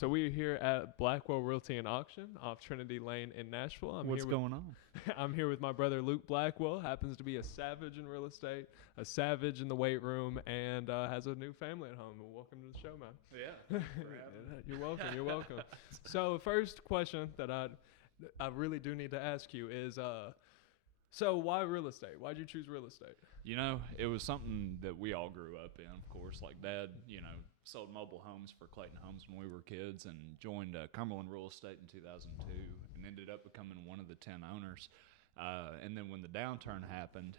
So we're here at Blackwell Realty and Auction off Trinity Lane in Nashville. What's going on? I'm here with my brother Luke Blackwell. Happens to be a savage in real estate, a savage in the weight room, and has a new family at home. Well, welcome to the show, man. Yeah, thanks for having me. You're welcome. You're welcome. So first question that I really do need to ask you is, so why real estate? Why'd you choose real estate? You know, it was something that we all grew up in, of course. Like Dad, sold mobile homes for Clayton Homes when we were kids and joined Cumberland Real Estate in 2002 and ended up becoming one of the 10 owners. And then when the downturn happened,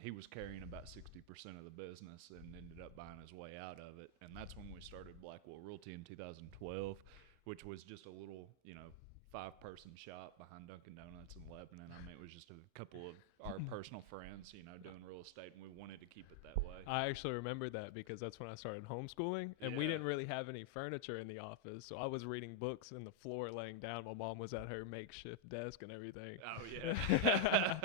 he was carrying about 60% of the business and ended up buying his way out of it. And that's when we started Blackwell Realty in 2012, which was just a little, 5-person shop behind Dunkin' Donuts in Lebanon. I mean, it was just a couple of our personal friends, doing real estate, and we wanted to keep it that way. I actually remember that because that's when I started homeschooling, and we didn't really have any furniture in the office, so I was reading books in the floor laying down while Mom was at her makeshift desk and everything. Oh, yeah.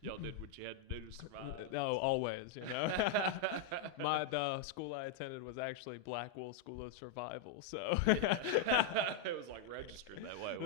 Y'all did what you had to do to survive. No, always, The school I attended was actually Blackwell School of Survival, so. It was like registered that way.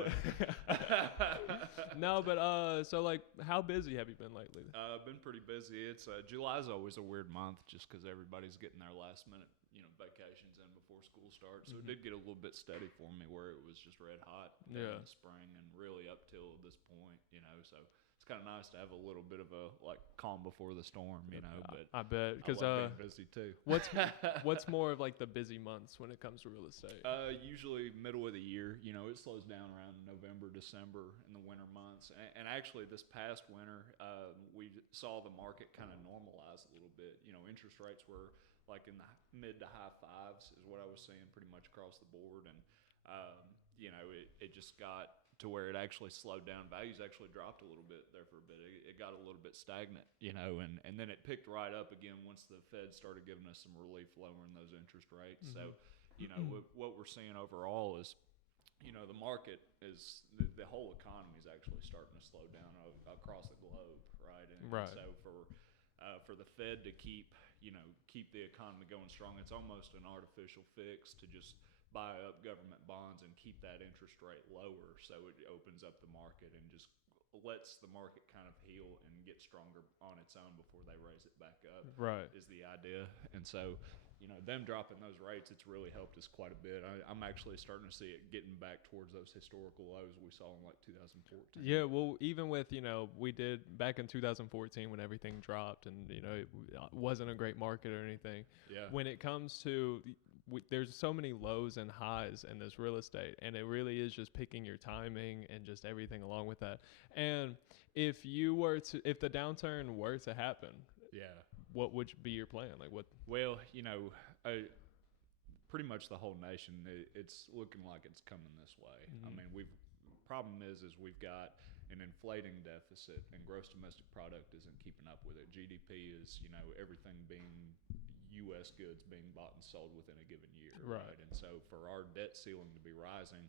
No, but so like, how busy have you been lately? I've been pretty busy. It's July's always a weird month just because everybody's getting their last minute, vacations in before school starts. So it did get a little bit steady for me where it was just red hot in the spring and really up till this point, So it's kind of nice to have a little bit of a calm before the storm, But I bet because being busy too. What's more of like the busy months when it comes to real estate? Usually middle of the year. It slows down around November, December in the winter months. And actually, this past winter, we saw the market kind of normalize a little bit. Interest rates were like in the mid to high fives is what I was seeing pretty much across the board, and it just got to where it actually slowed down. Values actually dropped a little bit there for a bit. It got a little bit stagnant, and then it picked right up again once the Fed started giving us some relief lowering those interest rates. So, what we're seeing overall is, the market is, the whole economy is actually starting to slow down across the globe, right? And so for the Fed to keep the economy going strong, it's almost an artificial fix to just buy up government bonds and keep that interest rate lower, so it opens up the market and just lets the market kind of heal and get stronger on its own before they raise it back up. Right, is the idea. And so, them dropping those rates, it's really helped us quite a bit. I'm actually starting to see it getting back towards those historical lows we saw in 2014. Yeah, well, even with, we did back in 2014 when everything dropped and, it wasn't a great market or anything. Yeah. When it comes to, there's so many lows and highs in this real estate, and it really is just picking your timing and just everything along with that. And if the downturn were to happen, what would be your plan? Like what? Well, pretty much the whole nation, it's looking like it's coming this way. I mean, problem is we've got an inflating deficit, and gross domestic product isn't keeping up with it. GDP is, everything being U.S. goods being bought and sold within a given year, right? And so for our debt ceiling to be rising,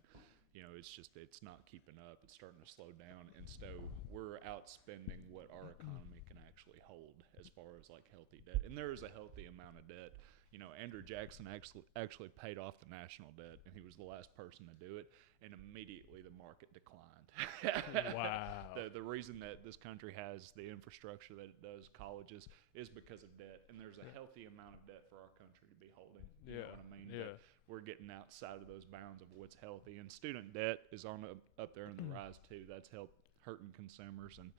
it's not keeping up. It's starting to slow down, and so we're outspending what our economy can actually hold as far as healthy debt. And there is a healthy amount of debt. Andrew Jackson actually paid off the national debt, and he was the last person to do it, and immediately the market declined. Wow. The reason that this country has the infrastructure that it does, colleges, is because of debt, and there's a healthy amount of debt for our country to be holding. You know what I mean? Yeah. But we're getting outside of those bounds of what's healthy, and student debt is up there in the rise too. That's hurting consumers, and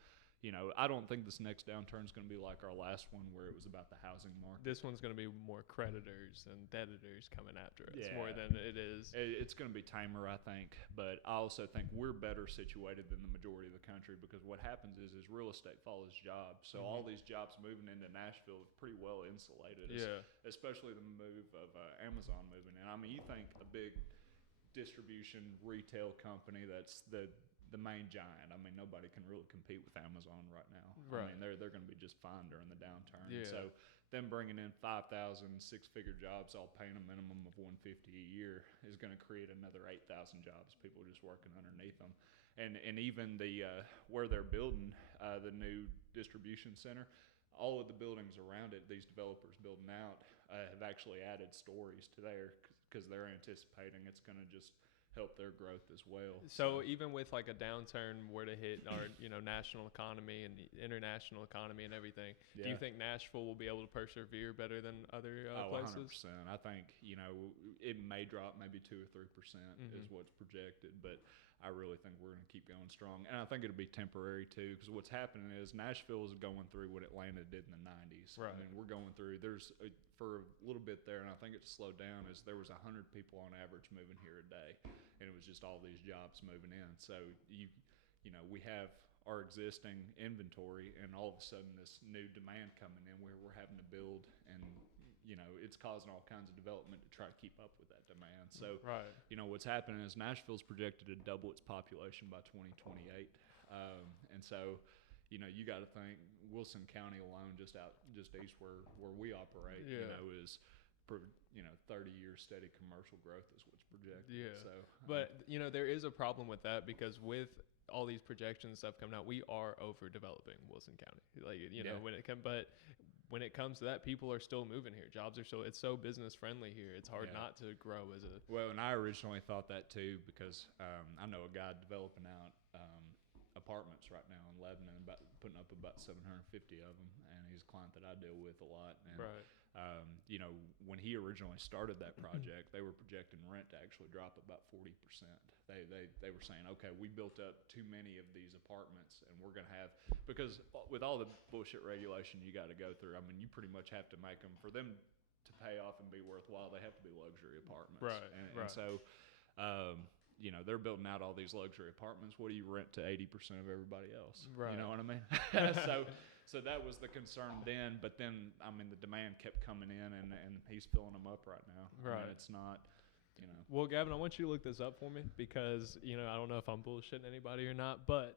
I don't think this next downturn is going to be like our last one where it was about the housing market. This one's going to be more creditors and debtors coming after us more than it is. It's going to be tamer, I think, but I also think we're better situated than the majority of the country, because what happens is real estate follows jobs. So all these jobs moving into Nashville are pretty well insulated, especially the move of Amazon moving in. I mean, you think a big distribution retail company that's the main giant. I mean, nobody can really compete with Amazon right now. Right. I mean, they're going to be just fine during the downturn. Yeah. So them bringing in 5,000 six-figure jobs, all paying a minimum of $150 a year, is going to create another 8,000 jobs. People just working underneath them, and even the where they're building the new distribution center. All of the buildings around it, these developers building out, have actually added stories to there because they're anticipating it's going to just help their growth as well. So even with like a downturn were to hit our national economy and the international economy and everything, do you think Nashville will be able to persevere better than other places? 100%. I think it may drop maybe 2 or 3% is what's projected, but I really think we're going to keep going strong, and I think it'll be temporary too, because what's happening is Nashville is going through what Atlanta did in the 90s. Right. I mean, we're going through. For a little bit there, and I think it slowed down. Is there was 100 people on average moving here a day, and it was just all these jobs moving in. So we have our existing inventory, and all of a sudden this new demand coming in where we're having to build, and it's causing all kinds of development to try to keep up with that demand. So what's happening is Nashville's projected to double its population by 2028, and so you got to think Wilson County alone, just east where we operate, is 30 years steady commercial growth is what's projected. Yeah. So, but there is a problem with that, because with all these projections and stuff coming out, we are overdeveloping Wilson County. Like when it comes to that, people are still moving here. Jobs are it's so business friendly here. It's hard not to grow as a. Well, and I originally thought that too, because I know a guy developing out apartments right now in Lebanon, putting up about 750 of them, and he's a client that I deal with a lot. And, when he originally started that project, they were projecting rent to actually drop about 40%. They were saying, okay, we built up too many of these apartments, and we're going to have, because with all the bullshit regulation you got to go through, I mean, you pretty much have to make them, for them to pay off and be worthwhile, they have to be luxury apartments. And so they're building out all these luxury apartments. What do you rent to 80% of everybody else? Right. You know what I mean? So that was the concern then. But then, I mean, the demand kept coming in, and he's filling them up right now. Right. I mean, it's not, Well, Gavin, I want you to look this up for me, because, I don't know if I'm bullshitting anybody or not, but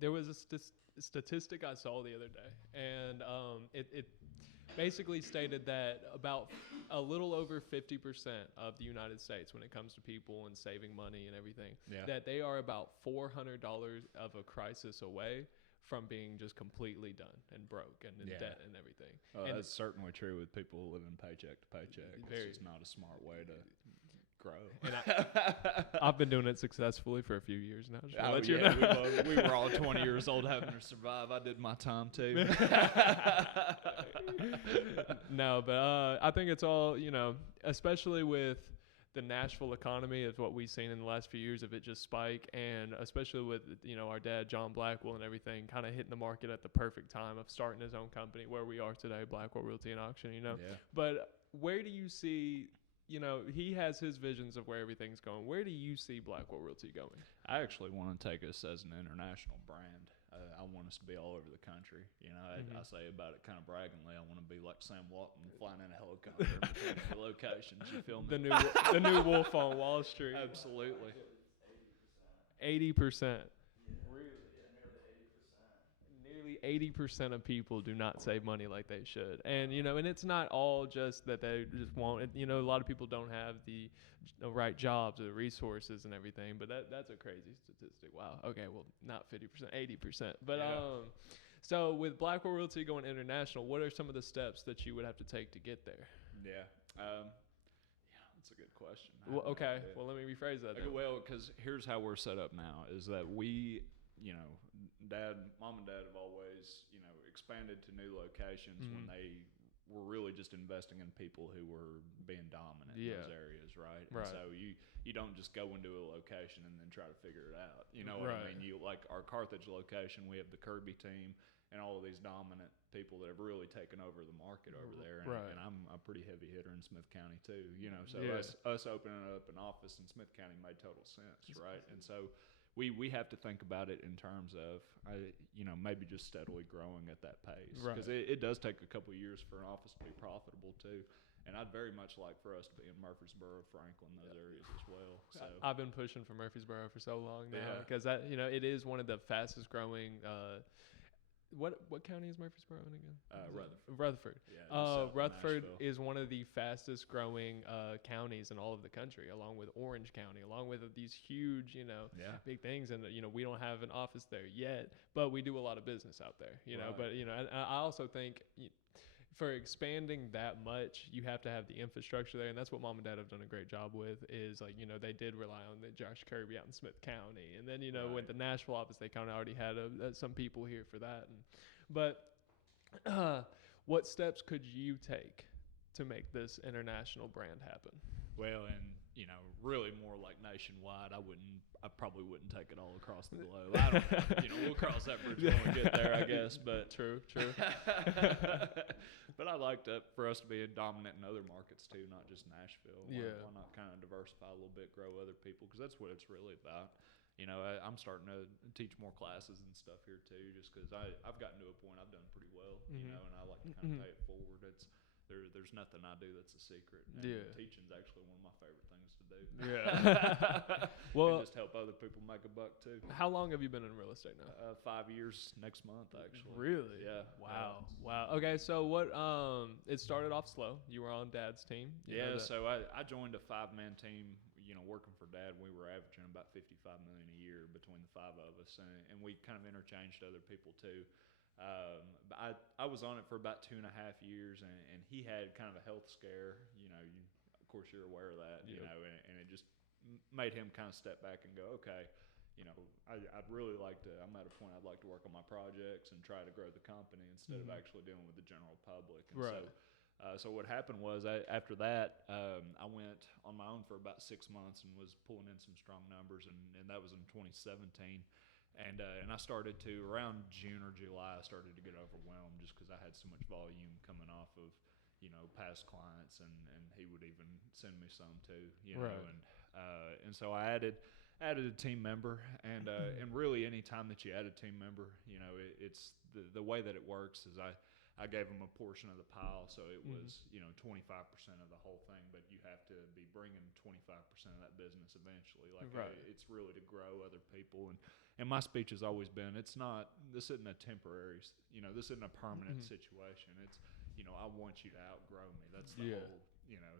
there was a statistic I saw the other day, and it basically stated that about a little over 50% of the United States, when it comes to people and saving money and everything, that they are about $400 of a crisis away from being just completely done and broke and in debt and everything. And that's certainly true with people living paycheck to paycheck. It's just not a smart way to grow. And I've been doing it successfully for a few years now. We were all 20 years old having to survive. I did my time too. No, but I think it's all, especially with the Nashville economy, is what we've seen in the last few years of it just spike, and especially with our dad John Blackwell and everything kind of hitting the market at the perfect time of starting his own company where we are today, Blackwell Realty and Auction. But where do you see? He has his visions of where everything's going. Where do you see Blackwell Realty going? I actually want to take us as an international brand. I want us to be all over the country. I say about it kind of braggingly. I want to be like Sam Walton, flying in a helicopter between the locations. You feel me? The new Wolf on Wall Street. Absolutely. 80%. Nearly 80% of people do not save money like they should. And, and it's not all just that they just won't. A lot of people don't have the right jobs or the resources and everything. But that's a crazy statistic. Wow. Okay, well, not 50%, 80%. But so with Blackwell Realty going international, what are some of the steps that you would have to take to get there? That's a good question. Well, okay. Well, let me rephrase that. Well, because here's how we're set up now: is that we, Mom and Dad have always, expanded to new locations when they were really just investing in people who were being dominant in those areas, right? And so you don't just go into a location and then try to figure it out. You know what I mean? You like our Carthage location, we have the Kirby team and all of these dominant people that have really taken over the market over there. And I'm a pretty heavy hitter in Smith County too, so us opening up an office in Smith County made total sense, right? And so we have to think about it in terms of, maybe just steadily growing at that pace. Because it does take a couple of years for an office to be profitable too. And I'd very much like for us to be in Murfreesboro, Franklin, those areas as well. So I've been pushing for Murfreesboro for so long now, because that it is one of the fastest growing. What county is Murfreesboro in again? Rutherford. Yeah, Rutherford is one of the fastest growing counties in all of the country, along with Orange County, along with these huge, big things. And we don't have an office there yet, but we do a lot of business out there, But I also think for expanding that much, you have to have the infrastructure there, and that's what mom and dad have done a great job with. Is like, you know, they did rely on the Josh Kirby out in Smith County, and then, you know, with the Nashville office, they kind of already had some people here for that. But what steps could you take to make this international brand happen? Well, and you know, really more like nationwide. I probably wouldn't take it all across the globe. I don't know. You know, we'll cross that bridge when we get there, I guess. But true. But I like for us to be dominant in other markets too, not just Nashville. Why not kind of diversify a little bit, grow other people? Because that's what it's really about. You know, I'm starting to teach more classes and stuff here too, just because I've gotten to a point I've done pretty well, you know, and I like to kind of pay it forward. There's nothing I do that's a secret. And teaching's actually one of my favorite things to do. Yeah. Well, and just help other people make a buck too. How long have you been in real estate now? 5 years next month, actually. Really? Yeah. Wow. Okay, so what? It started off slow. You were on Dad's team. So I joined a 5-man team. You know, working for Dad, we were averaging about $55 million a year between the 5 of us, and we kind of interchanged other people too. But I was on it for about 2.5 years, and he had kind of a health scare. You know, of course you're aware of that. You know, and it just made him kind of step back and go, okay, you know, I'd really like to. I'm at a point I'd like to work on my projects and try to grow the company instead of actually dealing with the general public. And so what happened was after that, I went on my own for about 6 months and was pulling in some strong numbers, and that was in 2017. And I started to, around June or July, I started to get overwhelmed just because I had so much volume coming off of, you know, past clients, and he would even send me some too, you know. And so I added a team member, and really any time that you add a team member, you know, it's the way that it works is I gave him a portion of the pile, so it was, you know, 25% of the whole thing, but you have to be bringing 25% of that business eventually. Like, it's really to grow other people. And my speech has always been, this isn't a temporary, you know, this isn't a permanent situation. It's, you know, I want you to outgrow me. That's the whole, you know,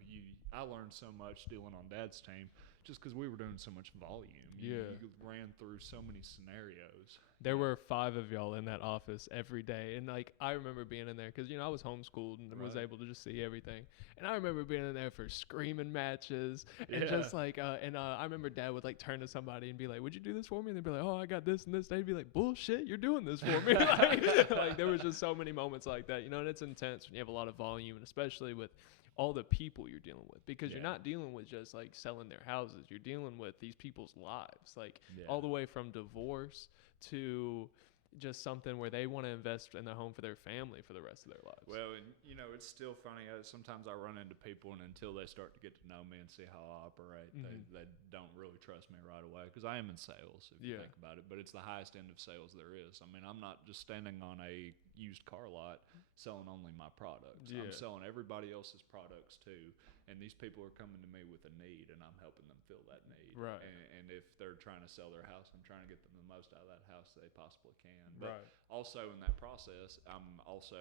I learned so much dealing on Dad's team just because we were doing so much volume. You ran through so many scenarios. There were 5 of y'all in that office every day. And, like, I remember being in there because, you know, I was homeschooled and was able to just see everything. And I remember being in there for screaming matches. And just, like, I remember Dad would, like, turn to somebody and be like, would you do this for me? And they'd be like, oh, I got this and this. They'd be like, bullshit, you're doing this for me. like, there was just so many moments like that, you know, and it's intense when you have a lot of volume, and especially with all the people you're dealing with, because you're not dealing with just like selling their houses. You're dealing with these people's lives, like all the way from divorce to just something where they want to invest in their home for their family for the rest of their lives. Well, and you know, it's still funny. Sometimes I run into people, and until they start to get to know me and see how I operate, they don't really trust me right away, because I am in sales, if you think about it. But it's the highest end of sales there is. I mean, I'm not just standing on a used car lot selling only my products. I'm selling everybody else's products too. And these people are coming to me with a need, and I'm helping them fill that need. Right. And if they're trying to sell their house, I'm trying to get them the most out of that house they possibly can. But also in that process, I'm also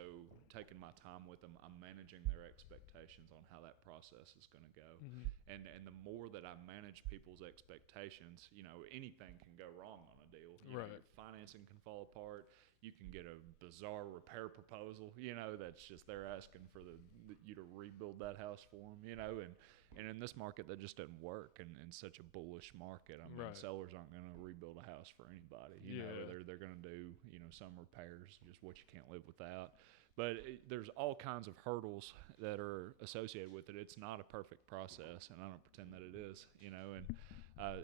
taking my time with them. I'm managing their expectations on how that process is going to go. And the more that I manage people's expectations, you know, anything can go wrong on a deal. You know, your financing can fall apart. You can get a bizarre repair proposal, you know, that's just they're asking for you to rebuild that house for them, you know, and in this market that just doesn't work, and in such a bullish market. I mean, sellers aren't going to rebuild a house for anybody, you know. They're going to do, you know, some repairs, just what you can't live without. But there's all kinds of hurdles that are associated with it. It's not a perfect process, and I don't pretend that it is, you know.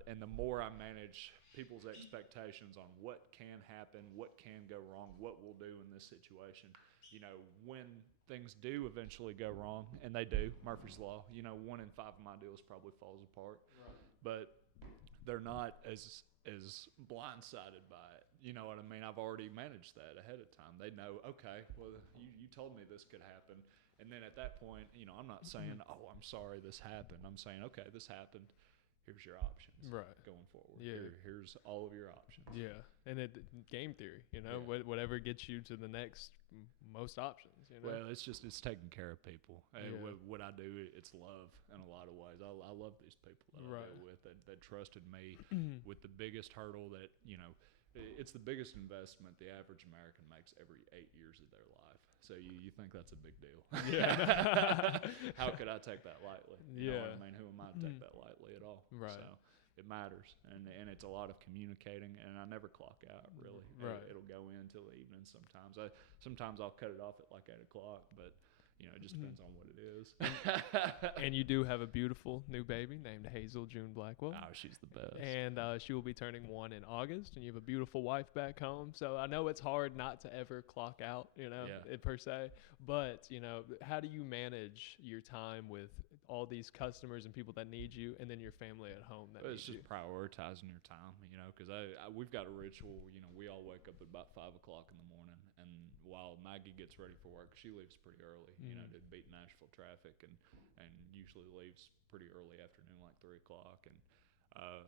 And the more I manage people's expectations on what can happen, what can go wrong, what we'll do in this situation, you know, when things do eventually go wrong, and they do, Murphy's Law, you know, 1 in 5 of my deals probably falls apart. But they're not as blindsided by it. You know what I mean? I've already managed that ahead of time. They know, okay, well, you told me this could happen. And then at that point, you know, I'm not saying, oh, I'm sorry this happened. I'm saying, okay, this happened. Here's your options going forward. Here's all of your options. And game theory, you know, whatever gets you to the next most options, you know. Well, it's taking care of people. What I do, it's love in a lot of ways. I love these people that I deal with that trusted me with the biggest hurdle that, you know, it's the biggest investment the average American makes every 8 years of their life. So you think that's a big deal? Yeah. How could I take that lightly? You know what I mean? Who am I to take that lightly at all? Right. So it matters, and it's a lot of communicating. And I never clock out really. Right. It'll go in till the evening sometimes. Sometimes I'll cut it off at like 8 o'clock, but. You know, it just depends on what it is. And you do have a beautiful new baby named Hazel June Blackwell. Oh, she's the best. And she will be turning 1 in August. And you have a beautiful wife back home. So I know it's hard not to ever clock out, per se. But, how do you manage your time with all these customers and people that need you, and then your family at home that needs you? It's just prioritizing your time, because we've got a ritual. We all wake up at about 5 o'clock in the morning, and while Maggie gets ready for work, she leaves pretty early, to beat Nashville traffic, and usually leaves pretty early afternoon, like 3 o'clock. And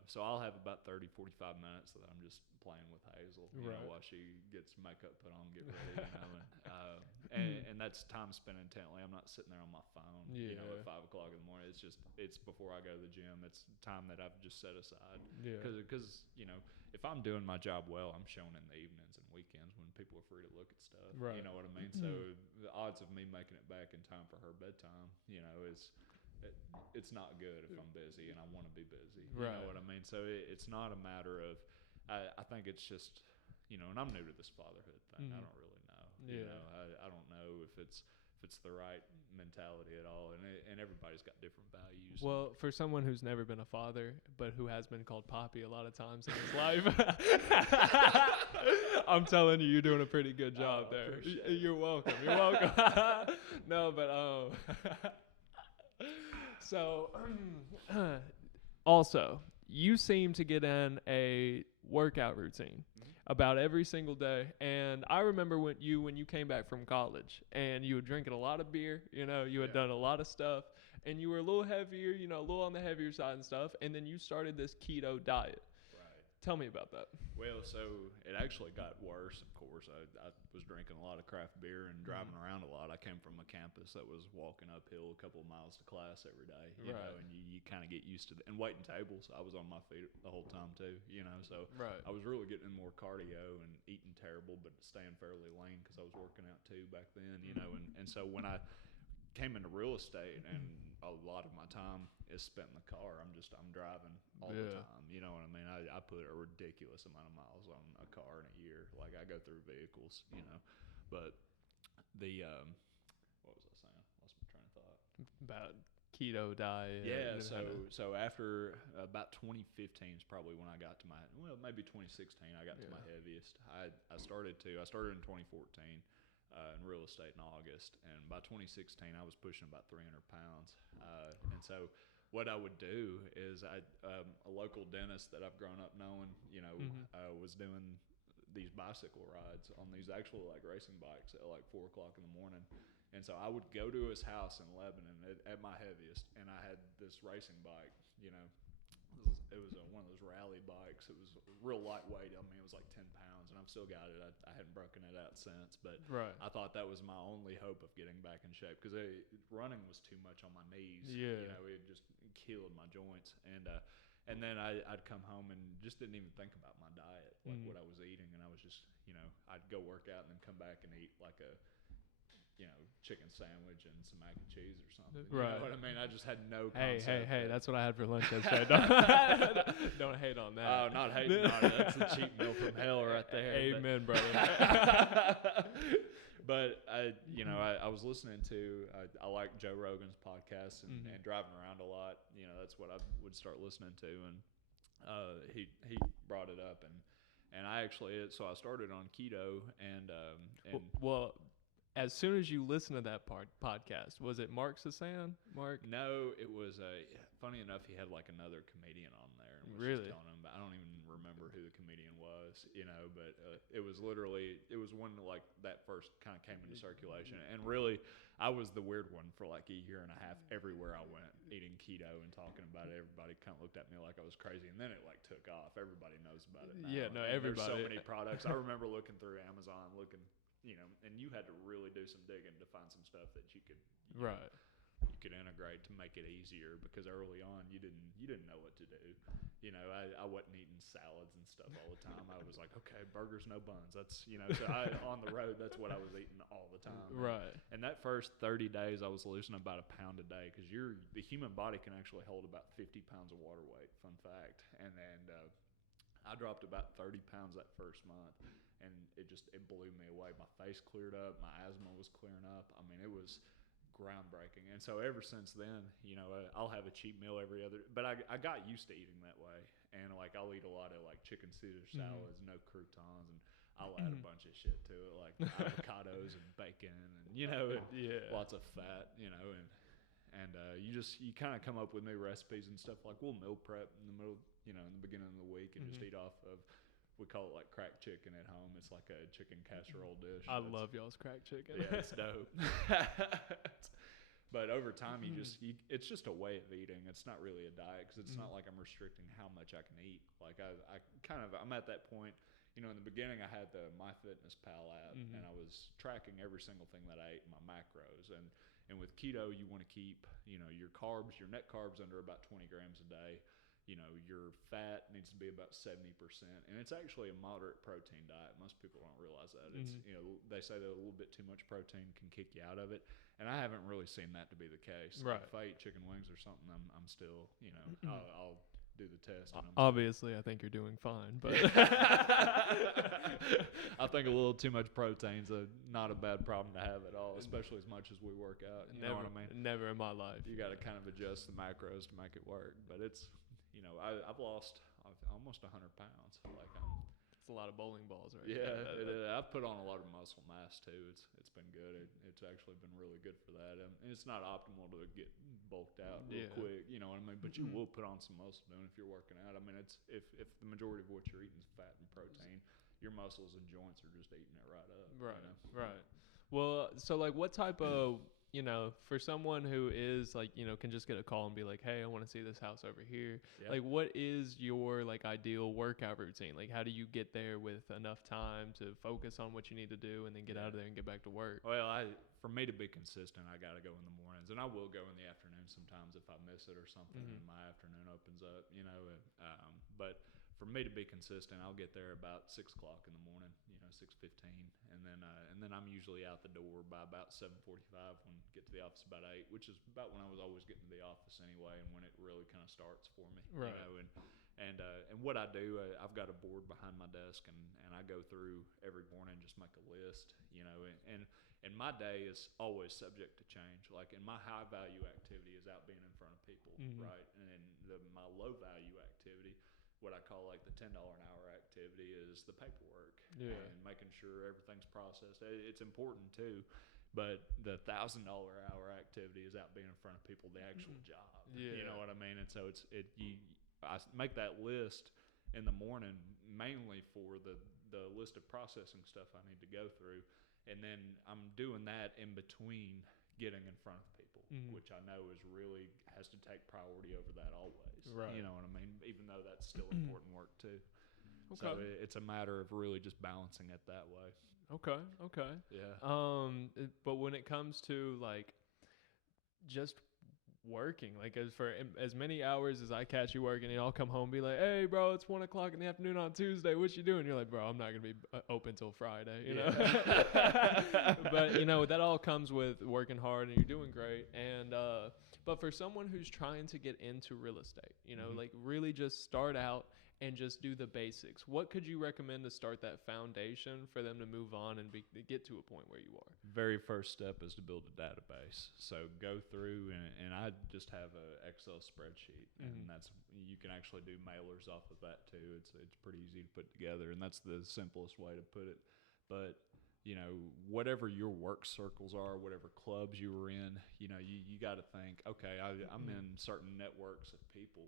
so I'll have about 30, 45 minutes that I'm just playing with Hazel, while she gets makeup put on, get ready, and that's time spent intently. I'm not sitting there on my phone, at 5 o'clock in the morning. It's before I go to the gym. It's time that I've just set aside. Because if I'm doing my job well, I'm showing in the evenings and weekends when people are free to look at stuff. Right. You know what I mean? So the odds of me making it back in time for her bedtime, it's not good if I'm busy and I want to be busy. You know what I mean? So it's not a matter of, I think it's just, and I'm new to this fatherhood thing. I don't really know. I don't know if it's the right mentality at all, and everybody's got different values. Well, for someone who's never been a father, but who has been called Poppy a lot of times in his life, I'm telling you, you're doing a pretty good job there. You're welcome. You're welcome. No, but so also, you seem to get in a workout routine about every single day. And I remember when you came back from college and you were drinking a lot of beer, you had done a lot of stuff, and you were a little heavier, a little on the heavier side and stuff. And then you started this keto diet. Right. Tell me about that. Well, so it actually got worse, of course. I was drinking a lot of craft beer and driving around a lot. I came from a campus that was walking uphill a couple of miles to class every day, you know, and you kind of get used to it. And waiting tables, I was on my feet the whole time too, so I was really getting in more cardio and eating terrible, but staying fairly lean because I was working out too back then, and so when I came into real estate and a lot of my time is spent in the car. I'm driving all the time. You know what I mean? I put a ridiculous amount of miles on a car in a year. Like I go through vehicles, but the, what was I saying? Lost my train of thought. About keto diet. Yeah. So after about 2015 is probably when I got to maybe 2016, I got to my heaviest. I started in 2014. In real estate in August, and by 2016 I was pushing about 300 pounds, and so what I would do is a local dentist that I've grown up knowing, was doing these bicycle rides on these actual like racing bikes at like 4 o'clock in the morning, and so I would go to his house in Lebanon at my heaviest, and I had this racing bike, it was one of those rally bikes. It was real lightweight. I mean, it was like 10 pounds, and I've still got it. I hadn't broken it out since, but I thought that was my only hope of getting back in shape because running was too much on my knees. It just killed my joints. And then I'd come home and just didn't even think about my diet, like what I was eating, and I was just, I'd go work out and then come back and eat like a chicken sandwich and some mac and cheese or something. You know what I mean? I just had no concept. Hey, that's what I had for lunch yesterday. Don't hate on that. Oh, not hating on it. That's the cheap meal from hell right there. Amen, brother. But I was listening to, I like Joe Rogan's podcast and driving around a lot. That's what I would start listening to. And he brought it up. And I actually, so I started on keto and well, as soon as you listen to that podcast, was it Mark Sasan? Mark? No, it was funny enough. He had like another comedian on there. And was really? Just telling him, I don't even remember who the comedian was, but it was when like that first kind of came into circulation. And really, I was the weird one for like a year and a half. Everywhere I went, eating keto and talking about it, everybody kind of looked at me like I was crazy. And then it like took off. Everybody knows about it now. Yeah, no, and everybody. There's so many products. I remember looking through Amazon, and you had to really do some digging to find some stuff that you could could integrate to make it easier, because early on you didn't know what to do. You know, I wasn't eating salads and stuff all the time. I was like, okay, burgers, no buns. That's, you know, so on the road, that's what I was eating all the time. Right. And that first 30 days, I was losing about a pound a day, because the human body can actually hold about 50 pounds of water weight. Fun fact. And I dropped about 30 pounds that first month. And it blew me away. My face cleared up. My asthma was clearing up. I mean, it was groundbreaking. And so ever since then, you know, I'll have a cheat meal every other. But I got used to eating that way. And like I'll eat a lot of like chicken Caesar salads, no croutons, and I'll add a bunch of shit to it, like avocados and bacon, and you know, lots of fat, you know, and you kind of come up with new recipes and stuff. Like we'll meal prep in the middle, you know, in the beginning of the week, and just eat off of. We call it like cracked chicken at home. It's like a chicken casserole dish. I love y'all's cracked chicken. Yeah, it's dope. But over time, it's just a way of eating. It's not really a diet, because it's not like I'm restricting how much I can eat. Like I'm at that point. You know, in the beginning, I had the MyFitnessPal app, and I was tracking every single thing that I ate, my macros. And with keto, you want to keep, you know, your carbs, your net carbs under about 20 grams a day. You know, your fat needs to be about 70%, and it's actually a moderate protein diet. Most people don't realize that. It's, you know, they say that a little bit too much protein can kick you out of it, and I haven't really seen that to be the case. Right. Like if I eat chicken wings or something, I'm still, you know, I'll do the test. And Obviously, I think you're doing fine, but I think a little too much protein's not a bad problem to have at all, especially as much as we work out. You know what I mean? Never in my life. You got to kind of adjust the macros to make it work, but it's. You know, I've lost almost 100 pounds. Like it's a lot of bowling balls, right? Yeah, I've put on a lot of muscle mass too. It's been good. It's actually been really good for that. And it's not optimal to get bulked out real quick. You know what I mean? But you will put on some muscle doing if you're working out. I mean, it's if the majority of what you're eating is fat and protein, your muscles and joints are just eating it right up. Right. You know? Right. Well, so like, what type of you know, for someone who is like, you know, can just get a call and be like, hey, I want to see this house over here. Yeah. Like, what is your like ideal workout routine? Like, how do you get there with enough time to focus on what you need to do and then get out of there and get back to work? Well, for me to be consistent, I got to go in the mornings, and I will go in the afternoon sometimes if I miss it or something, and my afternoon opens up, you know, but for me to be consistent, I'll get there about 6 o'clock in the morning, you know, 6:15, and then I'm usually out the door by about 7:45 when I get to the office about 8, which is about when I was always getting to the office anyway, and when it really kind of starts for me, right. You know, and what I do, I've got a board behind my desk, and I go through every morning, just make a list, you know, and my day is always subject to change. Like, in my high value activity is out being in front of people, right, and my low value activity, what I call like the $10 an hour activity, is the paperwork and making sure everything's processed. It's important too, but the $1,000 hour activity is out being in front of people, the actual job. Yeah. You know what I mean? And so I make that list in the morning mainly for the list of processing stuff I need to go through, and then I'm doing that in between getting in front of people, which I know has to take priority over that always. Right. You know what I mean? Even though that's still important work too. Okay. So it's a matter of really just balancing it that way. Okay. Yeah. But when it comes to like just working, like as many hours as I catch you working, and I'll come home and be like, hey bro, it's 1 o'clock in the afternoon on Tuesday, what you doing? You're like, bro, I'm not gonna be open till Friday, you know. But you know, that all comes with working hard, and you're doing great. And but for someone who's trying to get into real estate, you know, like really just start out and just do the basics, what could you recommend to start that foundation for them to move on and get to a point where you are? Very first step is to build a database. So go through, and I just have an Excel spreadsheet, and you can actually do mailers off of that too. It's pretty easy to put together, and that's the simplest way to put it. But you know, whatever your work circles are, whatever clubs you were in, you know, you got to think, okay, I'm in certain networks of people.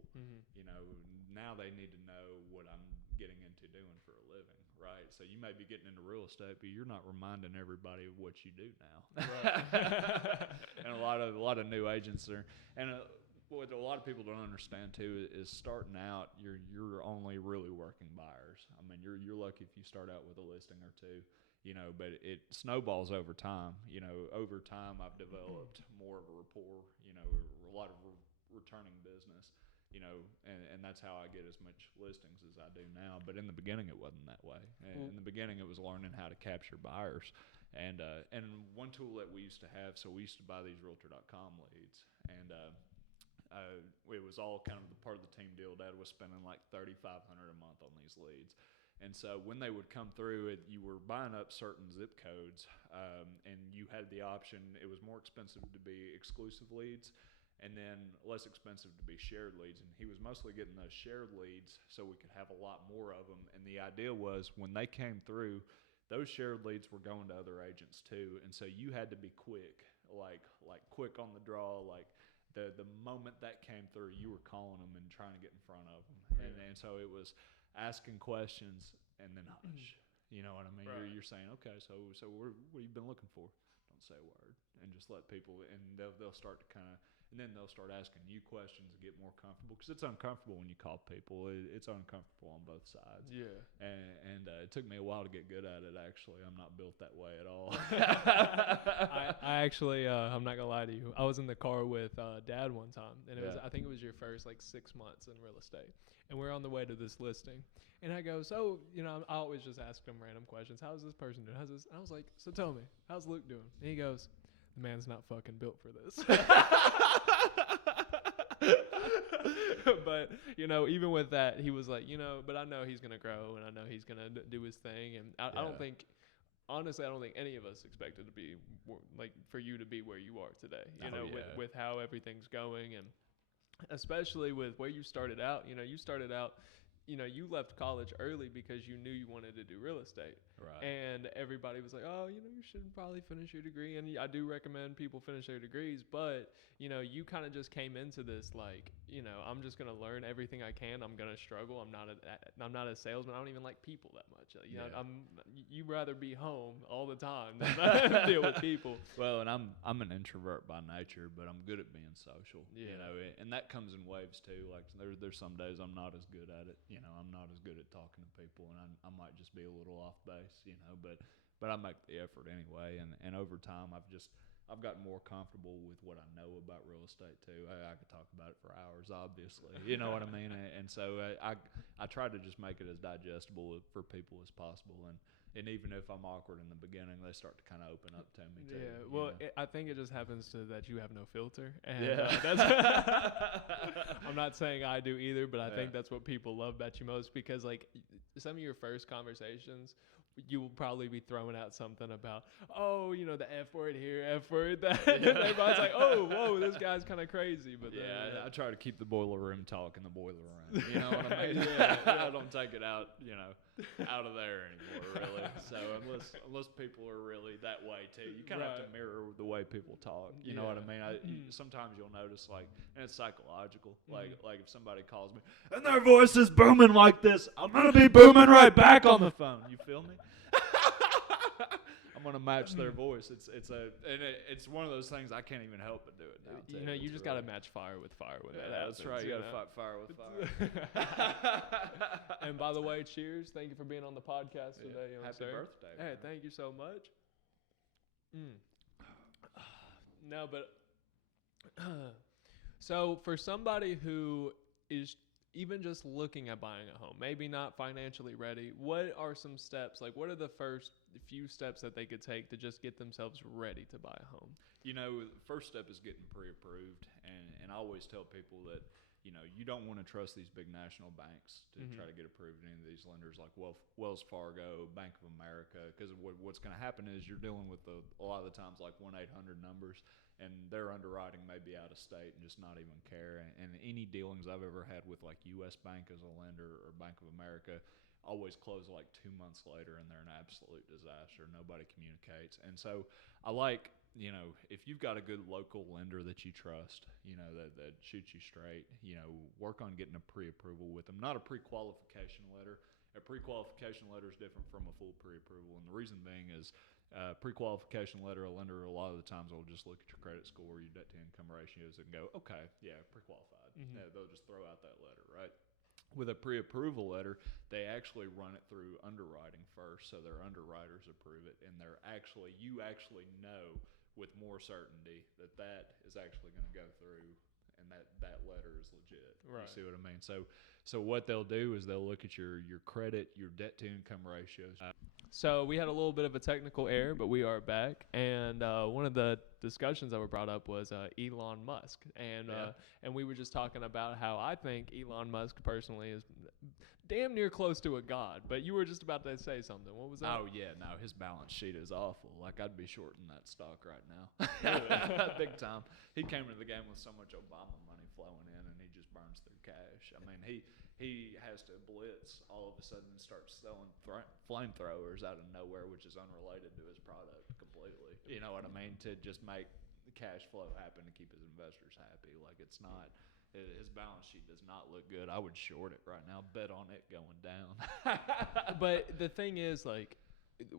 You know, now they need to know what I'm getting into doing for a living, right? So you may be getting into real estate, but you're not reminding everybody of what you do now. Right. And a lot of new agents are, and what a lot of people don't understand too is starting out, you're only really working buyers. I mean, you're lucky if you start out with a listing or two. but it snowballs over time. Over time I've developed more of a rapport, a lot of returning business, and that's how I get as much listings as I do now. But in the beginning, it wasn't that way. In the beginning, it was learning how to capture buyers. And one tool that we used to have, so we used to buy these Realtor.com leads, and it was all kind of the part of the team deal. Dad was spending like $3,500 a month on these leads. And so when they would come through, you were buying up certain zip codes, and you had the option. It was more expensive to be exclusive leads, and then less expensive to be shared leads. And he was mostly getting those shared leads so we could have a lot more of them. And the idea was when they came through, those shared leads were going to other agents too. And so you had to be quick, like quick on the draw, like the moment that came through, you were calling them and trying to get in front of them. And so it was asking questions and then hush. You know what I mean? Right. You're saying, okay, so what have you been looking for? Don't say a word, and just let people, and they'll start to kind of, and then they'll start asking you questions and get more comfortable, because it's uncomfortable when you call people. It's uncomfortable on both sides. Yeah. And it took me a while to get good at it. Actually, I'm not built that way at all. I actually, I'm not gonna lie to you. I was in the car with Dad one time, and I think it was your first like 6 months in real estate, and we're on the way to this listing, and I go, so I always just ask him random questions. How's this person doing? How's this? And I was like, so tell me, how's Luke doing? And he goes, the man's not fucking built for this. But even with that, he was like, but I know he's gonna grow, and I know he's gonna do his thing, and I don't think. Honestly, I don't think any of us expected to be like for you to be where you are today. With how everything's going, and especially with where you started out. You started out. You left college early because you knew you wanted to do real estate. Right. And everybody was like, oh, you should probably finish your degree. And I do recommend people finish their degrees. But, you kind of just came into this like, I'm just going to learn everything I can. I'm going to struggle. I'm not a salesman. I don't even like people that much. You'd rather be home all the time than deal with people. Well, and I'm an introvert by nature, but I'm good at being social. Yeah. And that comes in waves too. Like there's some days I'm not as good at it. I'm not as good at talking to people, and I might just be a little off base, but I make the effort anyway. And over time, I've gotten more comfortable with what I know about real estate too. I could talk about it for hours, obviously. You know what I mean? And so I try to just make it as digestible for people as possible. And even if I'm awkward in the beginning, they start to kind of open up to me too. Yeah, well, I think it just happens to that you have no filter. And I'm not saying I do either, but I think that's what people love about you most, because like some of your first conversations, you will probably be throwing out something about, the F word here, F word that. And everybody's like, oh, whoa, this guy's kind of crazy. But I try to keep the boiler room talk in the boiler room. You know what I mean? I don't take it out, out of there anymore, really. So unless people are really that way too, you kind of have to mirror the way people talk. You know what I mean? Sometimes you'll notice, like, and it's psychological. Like if somebody calls me and their voice is booming like this, I'm gonna be booming right back on the phone. You feel me? I'm gonna match their voice. It's one of those things I can't even help but do it now. You just gotta match fire with fire when that happens. That's right. You gotta fight fire with fire. And by the way, cheers! Thank you for being on the podcast today. Happy birthday! Hey, thank you so much. No, but so for somebody who is even just looking at buying a home, maybe not financially ready, what are some steps? Like, what are the first few steps that they could take to just get themselves ready to buy a home? The first step is getting pre-approved, and I always tell people that, you don't want to trust these big national banks to try to get approved in any of these lenders like Wells Fargo, Bank of America, because what's going to happen is you're dealing with a lot of the times like 1-800 numbers, and their underwriting may be out of state and just not even care. And any dealings I've ever had with like U.S. Bank as a lender or Bank of America always close like 2 months later, and they're an absolute disaster. Nobody communicates. And so I like, if you've got a good local lender that you trust, that shoots you straight, work on getting a pre-approval with them, not a pre-qualification letter. A pre-qualification letter is different from a full pre-approval, and the reason being is pre-qualification letter, a lender a lot of the times will just look at your credit score, your debt to income ratios, and go, okay, yeah, pre-qualified. Yeah, they'll just throw out that letter, right? with a pre-approval letter, they actually run it through underwriting first, so their underwriters approve it, and you actually know with more certainty that is actually going to go through, and that letter is legit. Right. You see what I mean? So what they'll do is they'll look at your credit, your debt to income ratios. So we had a little bit of a technical error, but we are back. And one of the discussions that were brought up was Elon Musk, and we were just talking about how I think Elon Musk personally is damn near close to a god. But you were just about to say something. What was that? Oh yeah, no, his balance sheet is awful. Like I'd be shorting that stock right now, big time. He came into the game with so much Obama money flowing in, and he just burns through cash. I mean, he has to blitz all of a sudden and start selling flamethrowers out of nowhere, which is unrelated to his product completely. You know what I mean? To just make the cash flow happen to keep his investors happy. Like it's not. His balance sheet does not look good. I would short it right now. Bet on it going down. But the thing is, like,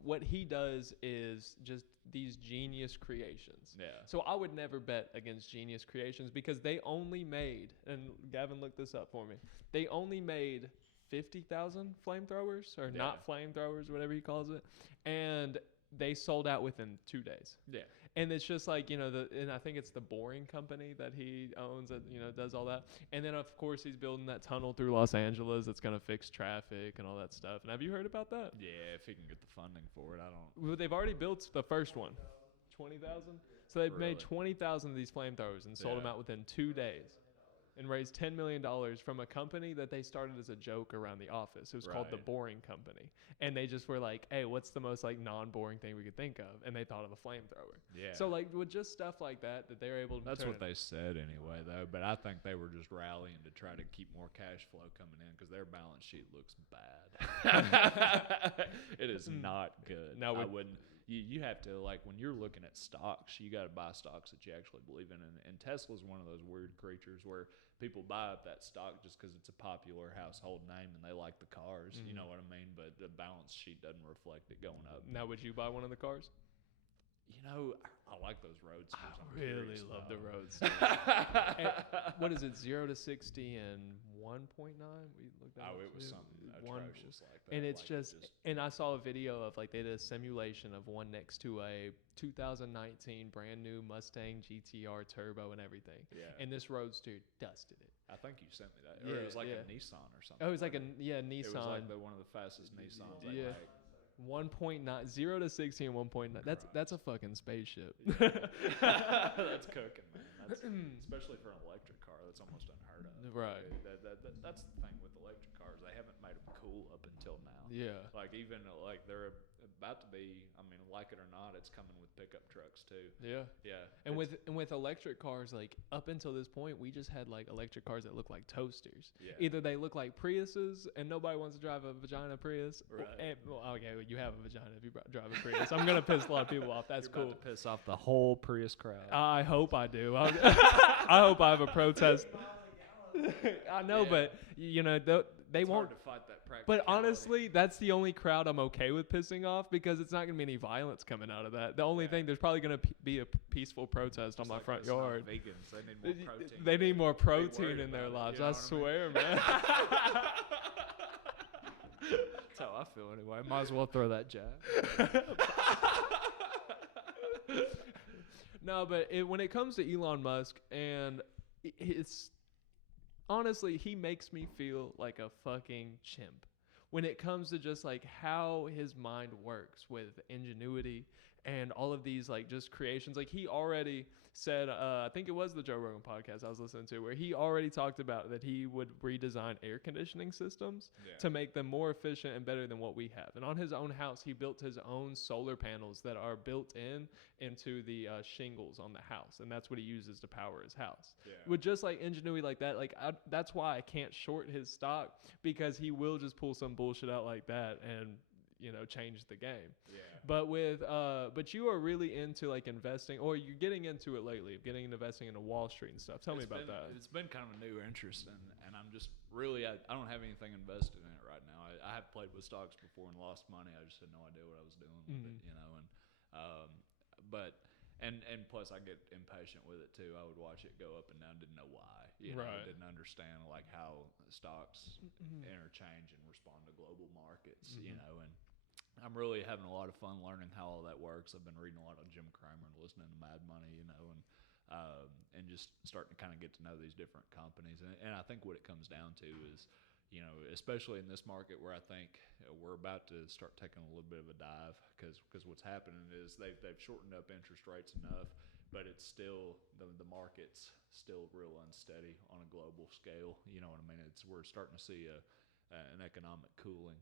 what he does is just these genius creations. Yeah. So I would never bet against genius creations because they only made, and Gavin looked this up for me, they only made 50,000 flamethrowers, or not flamethrowers, whatever he calls it, and they sold out within 2 days. Yeah. And it's just like, and I think it's the Boring Company that he owns that, does all that. And then, of course, he's building that tunnel through Los Angeles that's going to fix traffic and all that stuff. And have you heard about that? Yeah, if he can get the funding for it, I don't. Well, they've already built the first one. 20,000? So they've made 20,000 of these flamethrowers and sold them out within 2 days. And raised $10 million from a company that they started as a joke around the office. It was called the Boring Company. And they just were like, hey, what's the most non-boring thing we could think of? And they thought of a flamethrower. Yeah. So with just stuff like that they're able to That's what they said anyway, though. But I think they were just rallying to try to keep more cash flow coming in because their balance sheet looks bad. It is not good. No, I wouldn't. You have to, when you're looking at stocks, you got to buy stocks that you actually believe in. And Tesla's one of those weird creatures where people buy up that stock just because it's a popular household name and they like the cars. Mm-hmm. You know what I mean? But the balance sheet doesn't reflect it going up. Now, would you buy one of the cars? I like those roadsters. I really love the roadsters. What is it, 0 to 60 in 1.9? We looked at it was something atrocious like that. And it's and I saw a video of they did a simulation of one next to a 2019 brand new Mustang GTR turbo and everything. Yeah. And this roadster dusted it. I think you sent me that. Or it was like a Nissan or something. Oh, it was like a Nissan. It was like one of the fastest Nissans I like. 1.9, 0 to 60 and 1.9. That's a fucking spaceship. That's cooking, man. That's, especially for an electric car, that's almost unheard of. Right. That's the thing with electric cars. They haven't made them cool up until now. Yeah. Even they're about to be. I mean, like it or not, it's coming with pickup trucks too. Yeah. Yeah. And with electric cars, up until this point, we just had electric cars that look like toasters. Yeah. Either they look like Priuses, and nobody wants to drive a vagina Prius. Right. You have a vagina if you drive a Prius. I'm gonna piss a lot of people off. That's You're about to piss off the whole Prius crowd. I hope I do. I hope I have a protest. I know, but they it's won't. Hard to fight that practicality. But honestly, that's the only crowd I'm okay with pissing off because it's not going to be any violence coming out of that. The only thing, there's probably going to be a peaceful protest on my front yard. Vegans, they need more protein. They need more protein in their lives. I swear, man. That's how I feel anyway. Might as well throw that jab. No, but when it comes to Elon Musk, and it's honestly, he makes me feel like a fucking chimp when it comes to just how his mind works with ingenuity and all of these just creations. He already said, I think it was the Joe Rogan podcast I was listening to, where he already talked about that he would redesign air conditioning systems to make them more efficient and better than what we have. And on his own house, he built his own solar panels that are built into the shingles on the house, and that's what he uses to power his house. Yeah. With just ingenuity like that, that's why I can't short his stock, because he will just pull some bullshit out like that and change the game. Yeah. But but you are really into investing, or you're getting into it lately, investing into Wall Street and stuff. Tell me about that. It's been kind of a new interest, and I'm just really, I don't have anything invested in it right now. I have played with stocks before and lost money. I just had no idea what I was doing with it, and plus I get impatient with it too. I would watch it go up and down, didn't know why. Didn't understand like how stocks interchange and respond to global markets. And I'm really having a lot of fun learning how all that works. I've been reading a lot of Jim Cramer and listening to Mad Money, and just starting to kind of get to know these different companies. And I think what it comes down to is, especially in this market where I think we're about to start taking a little bit of a dive, because what's happening is they've shortened up interest rates enough, but it's still the market's still real unsteady on a global scale. You know what I mean? We're starting to see an economic cooling.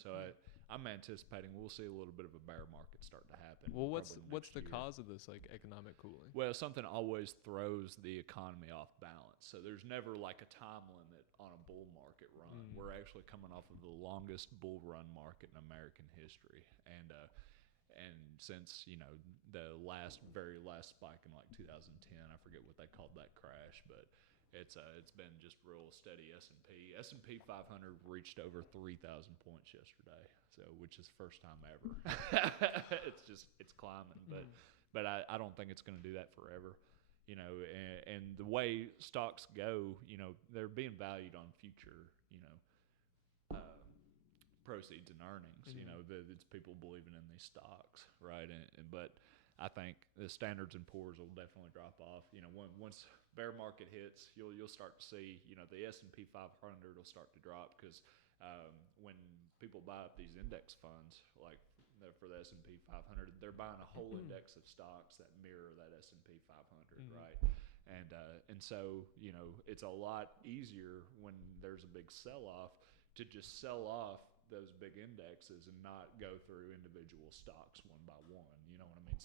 So I'm anticipating we'll see a little bit of a bear market start to happen. Well, what's the cause of this like economic cooling? Well, something always throws the economy off balance. So there's never like a time limit on a bull market run. We're actually coming off of the longest bull run market in American history, and since the very last spike in like 2010, I forget what they called that crash, but it's been just real steady. S&P 500 reached over 3,000 points yesterday, which is first time ever. it's climbing, but I don't think it's going to do that forever. And the way stocks go, they're being valued on future, proceeds and earnings. It's people believing in these stocks, right? But I think the Standards and Poor's will definitely drop off. Once bear market hits, you'll start to see, the S&P 500 will start to drop, because when people buy up these index funds, like for the S&P 500, they're buying a whole index of stocks that mirror that S&P 500, right? And so it's a lot easier when there's a big sell-off to just sell off those big indexes and not go through individual stocks one by one. You know what I mean?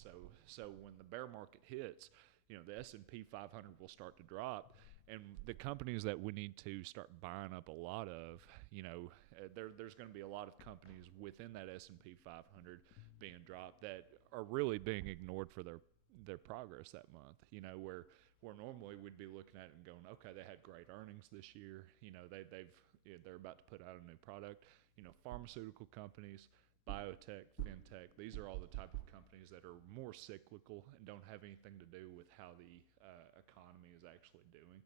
So when the bear market hits, the S&P 500 will start to drop, and the companies that we need to start buying up a lot of, there's going to be a lot of companies within that S&P 500 being dropped that are really being ignored for their progress that month. Where normally we'd be looking at it and going, okay, they had great earnings this year. They're about to put out a new product. Pharmaceutical companies, biotech, fintech, these are all the type of companies that are more cyclical and don't have anything to do with how the economy is actually doing.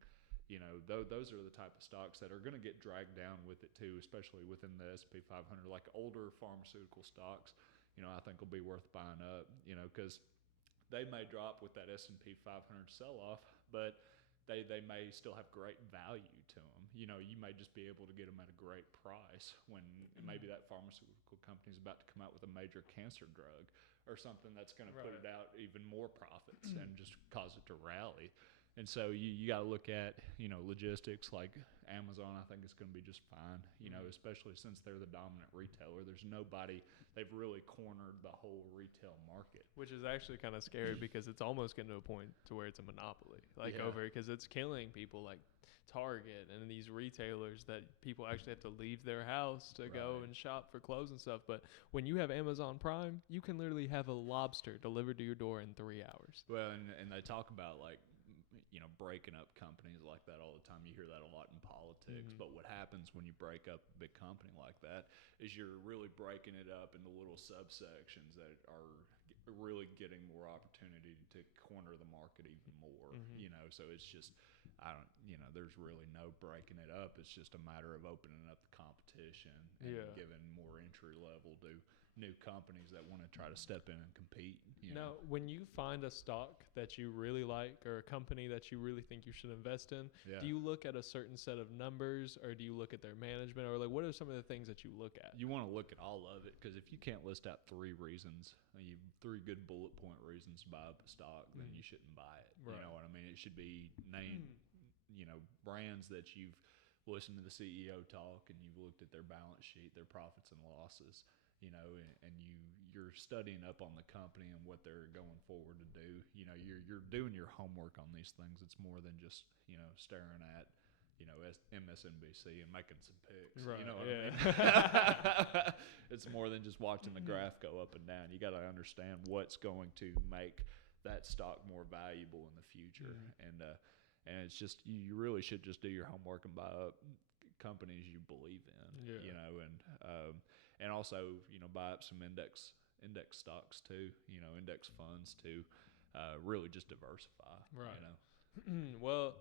Those are the type of stocks that are going to get dragged down with it too, especially within the S&P 500. Like older pharmaceutical stocks, I think will be worth buying up, because they may drop with that S&P 500 sell-off, but they may still have great value to them. You may just be able to get them at a great price when maybe that pharmaceutical company is about to come out with a major cancer drug or something that's going to put it out even more profits and just cause it to rally. And so you got to look at, logistics like Amazon. I think it's going to be just fine, especially since they're the dominant retailer. There's nobody, they've really cornered the whole retail market. Which is actually kind of scary because it's almost getting to a point to where it's a monopoly. Because it's killing people like Target and these retailers that people actually have to leave their house to go and shop for clothes and stuff. But when you have Amazon Prime, you can literally have a lobster delivered to your door in 3 hours. Well, and they talk about breaking up companies like that all the time. You hear that a lot in politics. But what happens when you break up a big company like that is you're really breaking it up into little subsections that are really getting more opportunity to corner the market even more. So it's just, there's really no breaking it up. It's just a matter of opening up the competition and giving more entry level to new companies that want to try to step in and compete. Now, when you find a stock that you really like or a company that you really think you should invest in, do you look at a certain set of numbers, or do you look at their management, or what are some of the things that you look at? You want to look at all of it, because if you can't list out 3 reasons, 3 good bullet point reasons to buy up a stock, then you shouldn't buy it. You know what I mean? It should be named, brands that you've listened to the CEO talk and you've looked at their balance sheet, their profits and losses. And you're studying up on the company and what they're going forward to do. You're doing your homework on these things. It's more than just, staring at, MSNBC and making some picks. Right, you know what I mean? It's more than just watching the graph go up and down. You got to understand what's going to make that stock more valuable in the future. And it's just, you really should just do your homework and buy up companies you believe in, and also, buy up some index stocks too, index funds too. really just diversify. Right. You know? Well,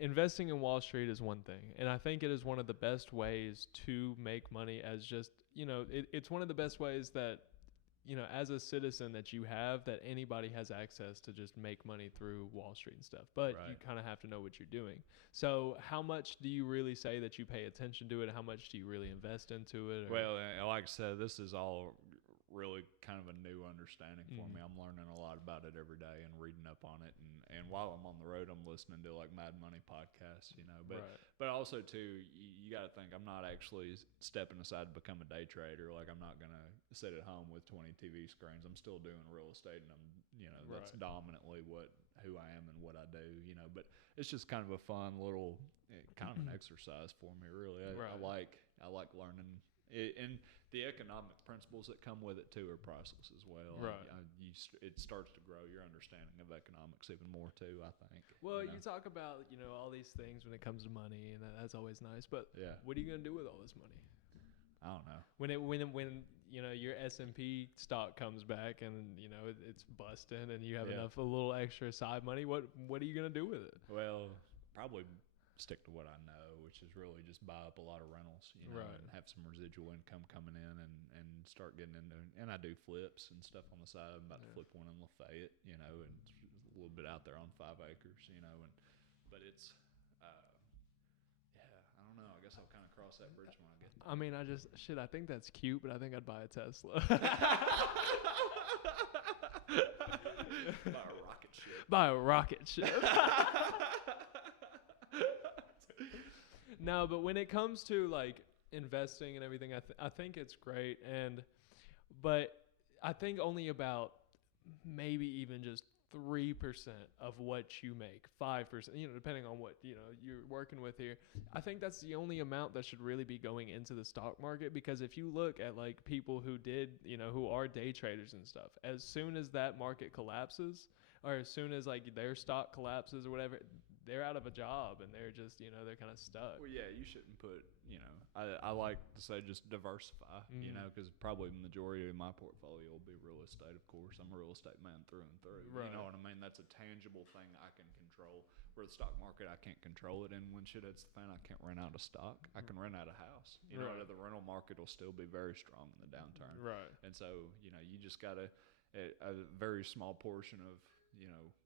investing in Wall Street is one thing, and I think it is one of the best ways to make money. As just, it's one of the best ways that, as a citizen that you have, that anybody has access to just make money through Wall Street and stuff. But you kind of have to know what you're doing. So how much do you really say that you pay attention to it? How much do you really invest into it? Well, like I said, this is all really kind of a new understanding for me. I'm learning a lot about it every day and reading up on it. And while I'm on the road, I'm listening to like Mad Money podcasts, but also too, you got to think I'm not actually stepping aside to become a day trader. Like I'm not going to sit at home with 20 TV screens. I'm still doing real estate, and I'm, that's dominantly who I am and what I do, but it's just kind of a fun little, kind of an exercise for me, really. I like learning it, and the economic principles that come with it too are priceless as well. Right. It starts to grow your understanding of economics even more too, I think. Well, you talk about, all these things when it comes to money, and that's always nice. But what are you gonna do with all this money? I don't know. When your S&P stock comes back and it's busting and you have a little extra side money, what are you gonna do with it? Well, probably stick to what I know, which is really just buy up a lot of rentals, and have some residual income coming in, and start getting into. And I do flips and stuff on the side. I'm about to flip one in Lafayette, and it's a little bit out there on 5 acres, but it's. I don't know. I guess I'll kind of cross that bridge when I get there. I mean, I think that's cute, but I think I'd buy a Tesla. Buy a rocket ship. No, but when it comes to like investing and everything, I think it's great, but I think only about maybe even just 3% of what you make, 5%, depending on what you're working with here. I think that's the only amount that should really be going into the stock market, because if you look at like people who who are day traders and stuff, as soon as that market collapses, or as soon as like their stock collapses or whatever, they're out of a job and they're just, they're kind of stuck. Well, yeah, you shouldn't put, I like to say just diversify, because probably the majority of my portfolio will be real estate, of course. I'm a real estate man through and through. Right. You know what I mean? That's a tangible thing I can control. Where the stock market, I can't control it. And when shit hits the fan, I can't rent out a stock. I can rent out a house. The rental market will still be very strong in the downturn. Right. And so, you just got to, a very small portion of,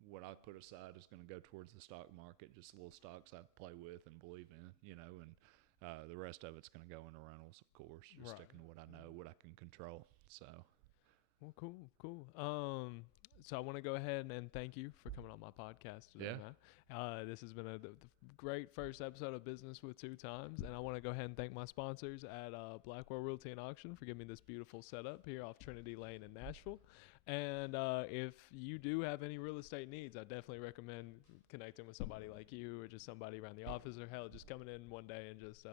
what I put aside is going to go towards the stock market, just little stocks I play with and believe in, and the rest of it's going to go into rentals, of course, just sticking to what I know, what I can control. So, well, cool. So I want to go ahead and thank you for coming on my podcast today, Matt. This has been the great first episode of Business with Two Times, and I want to go ahead and thank my sponsors at Blackwell Realty and Auction for giving me this beautiful setup here off Trinity Lane in Nashville. And if you do have any real estate needs, I definitely recommend connecting with somebody like you, or just somebody around the office, or hell, just coming in one day and just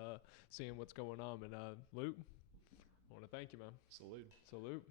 seeing what's going on. And Luke, I want to thank you, man. Salute. Salute.